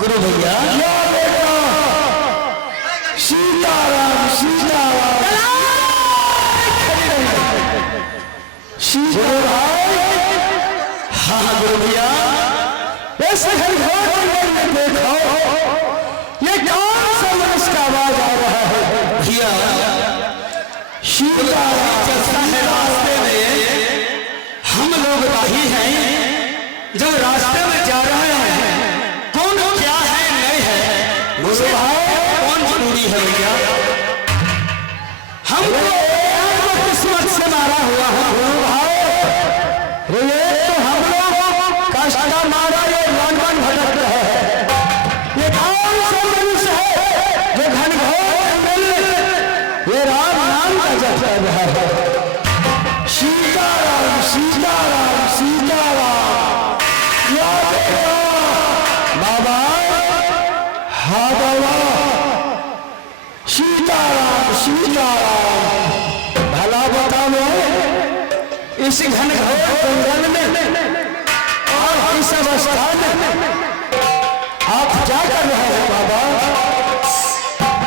गुरु भैया सीताराम सीताराम हाँ गुरु भैया ऐसे घर में देखो ये कौन सा मनुष्य का आवाज आ रहा है भैया सीताराम चलता है रास्ते में हम लोग राही हैं जब रास्ते में जा रहे हैं कौन क्या है नहीं है मुझे कौन जरूरी है भैया हमको किस्मत से मारा हुआ है ये तो हम लोग काष्टा मारा ये वन भटक रहा है ये कौन सा मनुष्य है जो घनघोर जंगल ये राम नाम का जप कर रहा है सीताराम सीताराम सीताराम बाबा हाँ बाबा सीताराम सीताराम भला बताओ इस घनघोर जंगल में और इस अवस्था में आप क्या कर रहे हैं बाबा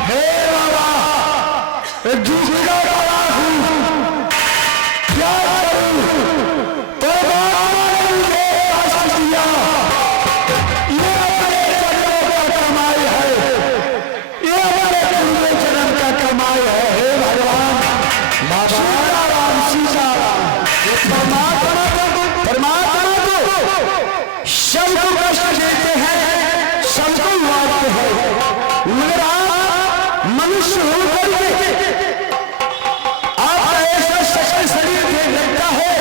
हे बाबा दूसरा बड़ा हूँ क्या करूँ तो सबको कष्ट देते हैं सबको मारते हैं मगर आप मनुष्य होकर आपका ऐसा सशक्त शरीर देख लगता है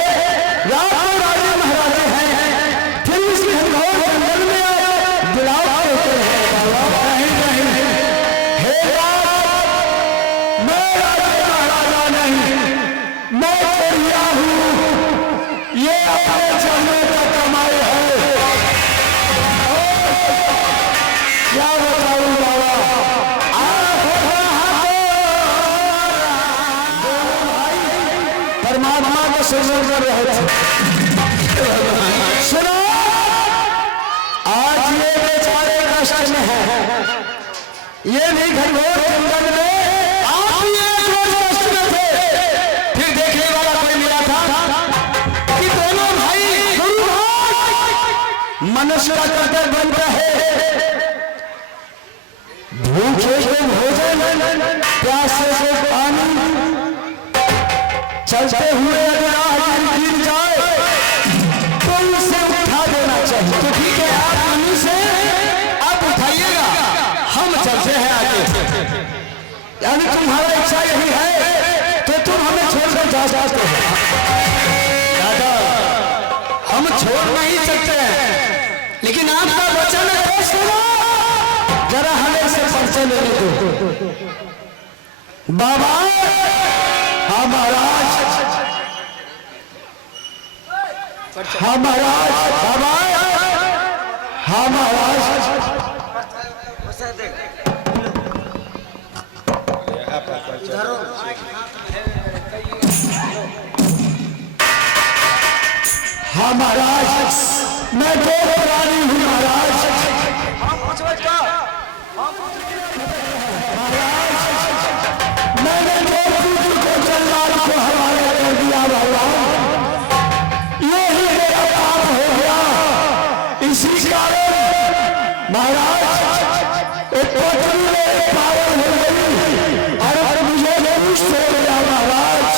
रातों राजे महाराजे हैं फिर इस घनघोर जंगल में आप बुलाव देते हैं नहीं हे मैं राजे महाराजा नहीं मैं कोरिया हूँ ये अपने जन्मे का कमाई है क्या बताऊं बाबा परमात्मा को सिमरन कर रहे थे सुनो आज ये बेचारे कष्ट में है ये भी घनघोर जंगल में आप ये कष्ट में थे फिर देखने वाला कोई मिला था कि दोनों भाई मनुष्य का कर्तव्य बनता है भूखे को भोजन प्यासे को पानी चलते हुए अगर आज गिर जाए तो उसे उठा देना चाहिए तो ठीक है आप मनुष्य आप उठाइएगा हम चलते हैं आगे यानी तुम्हारा इच्छा यही है तो तुम हमें छोड़कर जा सकते हो दादा हम छोड़ नहीं सकते हैं लेकिन आपका वचन है सुनो जरा हमें से परिचय लेने दो बाबा महाराज बाबा महाराज महाराज मैं दो रानी हूँ महाराज मैंने दो पुत्र को तलवार को हवाले कर दिया भगवान यही मेरा पाप हो गया इसी कारण महाराज एक पत्नी में पावन हो गई और मुझे दुष्ट हो गया महाराज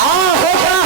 आ होगा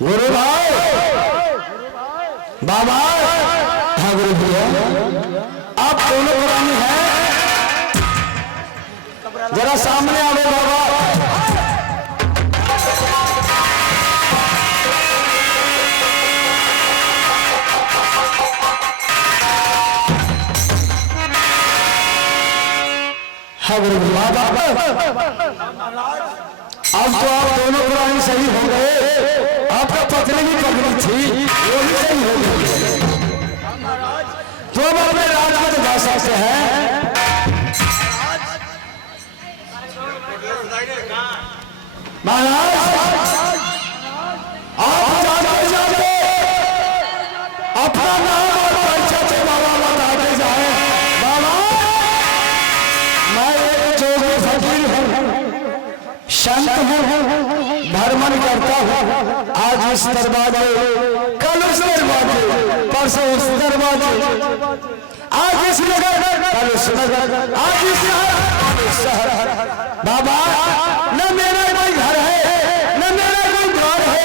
गुरु भाई बाबा। हाँ गुरु भैया, आप दोनों पुरानी हैं, जरा सामने आओ बाबा। हाँ गुरु बाबा, अब तो आप दोनों पुरानी सही हो गए। आपका पत्नी भी पकड़ी थी, वो भी सही हो गई। तो अब अपने राज में तो जा सकते हैं। महाराज आप जाते जाते अपना नाम और परिचय से बाबा बताते जाए। बाबा, मैं एक जोगी फकीर हूँ, संत हूँ, भ्रमण करता हूँ। आज इस दरवाजे, कल उस दरवाजे, परसों उस दरवाजे, आज इस नगर, कल उस नगर, आज इस शहर। बाबा, न मेरा कोई घर है, न मेरा कोई द्वार है।